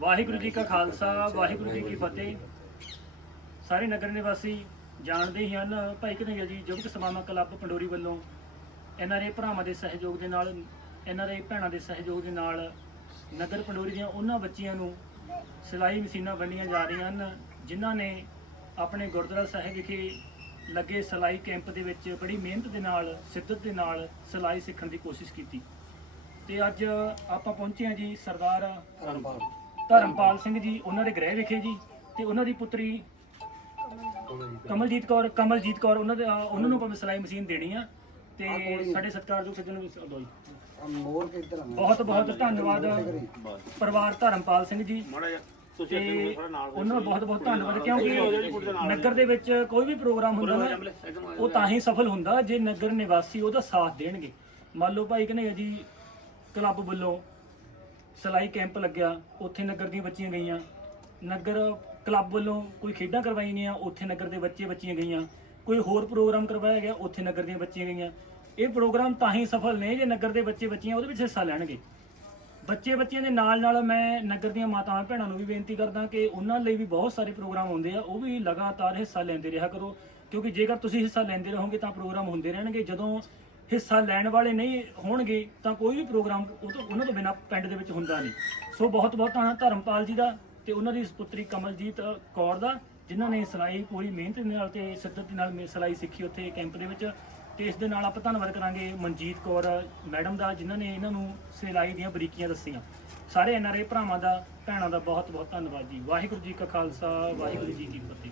ਵਾਹਿਗੁਰੂ ਜੀ ਕਾ ਖਾਲਸਾ, ਵਾਹਿਗੁਰੂ ਜੀ ਕੀ ਫਤਿਹ। ਸਾਰੇ ਨਗਰ ਨਿਵਾਸੀ ਜਾਣਦੇ ਹੀ ਹਨ, ਭਾਈ ਕਨਈਆ ਜੀ ਯੁਵਕ ਸਮਾਗਮ ਕਲੱਬ ਪੰਡੋਰੀ ਵੱਲੋਂ ਐਨਆਰਏ ਭਰਾਵਾਂ ਦੇ ਸਹਿਯੋਗ ਦੇ ਨਾਲ ਐਨਆਰਏ ਭੈਣਾਂ ਦੇ ਸਹਿਯੋਗ ਦੇ ਨਾਲ ਨਗਰ ਪੰਡੋਰੀ ਦੀਆਂ ਉਹਨਾਂ ਬੱਚੀਆਂ ਨੂੰ ਸਿਲਾਈ ਮਸ਼ੀਨਾਂ ਵੰਡੀਆਂ ਜਾ ਰਹੀਆਂ ਹਨ, ਜਿਨ੍ਹਾਂ ਨੇ ਆਪਣੇ ਗੁਰਦੁਆਰਾ ਸਾਹਿਬ ਵਿਖੇ ਲੱਗੇ ਸਿਲਾਈ ਕੈਂਪ ਦੇ ਵਿੱਚ ਬੜੀ ਮਿਹਨਤ ਦੇ ਨਾਲ, ਸਿੱਧਤ ਦੇ ਨਾਲ ਸਿਲਾਈ ਸਿੱਖਣ ਦੀ ਕੋਸ਼ਿਸ਼ ਕੀਤੀ। ਤੇ ਅੱਜ ਆਪਾਂ ਪਹੁੰਚੇ ਹਾਂ ਜੀ ਸਰਦਾਰ ਧਰਮਪਾਲ ਸਿੰਘ ਜੀ ਉਹਨਾਂ ਦੇ ਗ੍ਰਹਿ ਵਿਖੇ ਜੀ ਤੇ ਉਹਨਾਂ ਦੀ ਪੁੱਤਰੀ ਕਮਲਜੀਤ ਕੌਰ ਕਮਲਜੀਤ ਕੌਰ ਉਹਨਾਂ ਦੇ ਅਹ ਉਹਨਾਂ ਨੂੰ ਆਪਾਂ ਸਿਲਾਈ ਮਸ਼ੀਨ ਦੇਣੀ ਆ ਤੇ ਸਾਡੇ ਸਤਿਕਾਰਯੋਗ ਸੱਜਣ ਨੂੰ ਵੀ ਦੋ ਜੀ। ਮੋਰ ਕੇ ਇੱਧਰ ਆ ਬਹੁਤ ਬਹੁਤ ਧੰਨਵਾਦ ਪਰਿਵਾਰ ਧਰਮਪਾਲ ਸਿੰਘ ਜੀ। ਮਾੜਾ ਜਿਹਾ ਤੁਸੀਂ ਅੱਗੇ ਤੇ ਨੂੰ ਥੋੜਾ ਨਾਲ ਉਹਨਾਂ ਦਾ ਬਹੁਤ ਬਹੁਤ ਧੰਨਵਾਦ ਕਿਉਂਕਿ ਨਗਰ ਦੇ ਵਿੱਚ ਕੋਈ ਵੀ ਪ੍ਰੋਗਰਾਮ ਹੁੰਦਾ ਨਾ ਉਹ ਤਾਂ ਹੀ ਸਫਲ ਹੁੰਦਾ ਜੇ ਨਗਰ ਨਿਵਾਸੀ ਉਹਦਾ ਸਾਥ ਦੇਣਗੇ। ਮੰਨ ਲਓ ਭਾਈ ਕਨਈਆ ਜੀ ਕਲੱਬ ਵੱਲੋਂ ਸਿਲਾਈ ਕੈਂਪ ਲੱਗਿਆ, ਉੱਥੇ ਨਗਰ ਦੀਆਂ ਬੱਚੀਆਂ ਗਈਆਂ। ਨਗਰ ਕਲੱਬ ਵੱਲੋਂ ਕੋਈ ਖੇਡਾਂ ਕਰਵਾਈਆਂ ਗਈਆਂ, ਉੱਥੇ ਨਗਰ ਦੇ ਬੱਚੇ ਬੱਚੀਆਂ ਗਈਆਂ। ਕੋਈ ਹੋਰ ਪ੍ਰੋਗਰਾਮ ਕਰਵਾਇਆ ਗਿਆ, ਉੱਥੇ ਨਗਰ ਦੀਆਂ ਬੱਚੀਆਂ ਗਈਆਂ। ਇਹ ਪ੍ਰੋਗਰਾਮ ਤਾਂ ਹੀ ਸਫਲ ਨੇ ਜੇ ਨਗਰ ਦੇ ਬੱਚੇ ਬੱਚੀਆਂ ਉਹਦੇ ਵਿੱਚ ਹਿੱਸਾ ਲੈਣਗੇ। ਬੱਚੇ ਬੱਚਿਆਂ ਦੇ ਨਾਲ ਨਾਲ ਮੈਂ ਨਗਰ ਦੀਆਂ ਮਾਤਾਵਾਂ ਭੈਣਾਂ ਨੂੰ ਵੀ ਬੇਨਤੀ ਕਰਦਾ ਕਿ ਉਹਨਾਂ ਲਈ ਵੀ ਬਹੁਤ ਸਾਰੇ ਪ੍ਰੋਗਰਾਮ ਹੁੰਦੇ ਆ, ਉਹ ਵੀ ਲਗਾਤਾਰ ਹਿੱਸਾ ਲੈਂਦੇ ਰਿਹਾ ਕਰੋ। ਕਿਉਂਕਿ ਜੇਕਰ ਤੁਸੀਂ ਹਿੱਸਾ ਲੈਂਦੇ ਰਹੋਗੇ ਤਾਂ ਪ੍ਰੋਗਰਾਮ ਹੁੰਦੇ ਰਹਿਣਗੇ। ਜਦੋਂ ਹਿੱਸਾ ਲੈਣ ਵਾਲੇ ਨਹੀਂ ਹੋਣਗੇ ਤਾਂ ਕੋਈ ਵੀ ਪ੍ਰੋਗਰਾਮ ਉਹ ਤੋਂ ਉਹਨਾਂ ਤੋਂ ਬਿਨਾਂ ਪਿੰਡ ਦੇ ਵਿੱਚ ਹੁੰਦਾ ਨਹੀਂ। ਸੋ ਬਹੁਤ ਬਹੁਤ ਧੰਨਵਾਦ ਧਰਮਪਾਲ ਜੀ ਦਾ ਤੇ ਉਹਨਾਂ ਦੀ ਪੁੱਤਰੀ ਕਮਲਜੀਤ ਕੌਰ ਦਾ, ਜਿਨ੍ਹਾਂ ਨੇ ਸਿਲਾਈ ਪੂਰੀ ਮਿਹਨਤ ਦੇ ਨਾਲ ਤੇ ਸਿੱਧਤ ਦੇ ਨਾਲ ਮੇ- ਸਿਲਾਈ ਸਿੱਖੀ ਉੱਥੇ ਕੈਂਪ ਦੇ ਵਿੱਚ। ਤੇ ਇਸ ਦੇ ਨਾਲ ਆਪਾਂ ਧੰਨਵਾਦ ਕਰਾਂਗੇ ਮਨਜੀਤ ਕੌਰ ਮੈਡਮ ਦਾ, ਜਿਨ੍ਹਾਂ ਨੇ ਇਹਨਾਂ ਨੂੰ ਸਿਲਾਈ ਦੀਆਂ ਬਰੀਕੀਆਂ ਦੱਸੀਆਂ। ਸਾਰੇ ਐਨਆਰਏ ਭਰਾਵਾਂ ਦਾ, ਭੈਣਾਂ ਦਾ ਬਹੁਤ ਬਹੁਤ ਧੰਨਵਾਦ ਜੀ। ਵਾਹਿਗੁਰੂ ਜੀ ਕਾ ਖਾਲਸਾ, ਵਾਹਿਗੁਰੂ ਜੀ ਕੀ ਫਤਿਹ।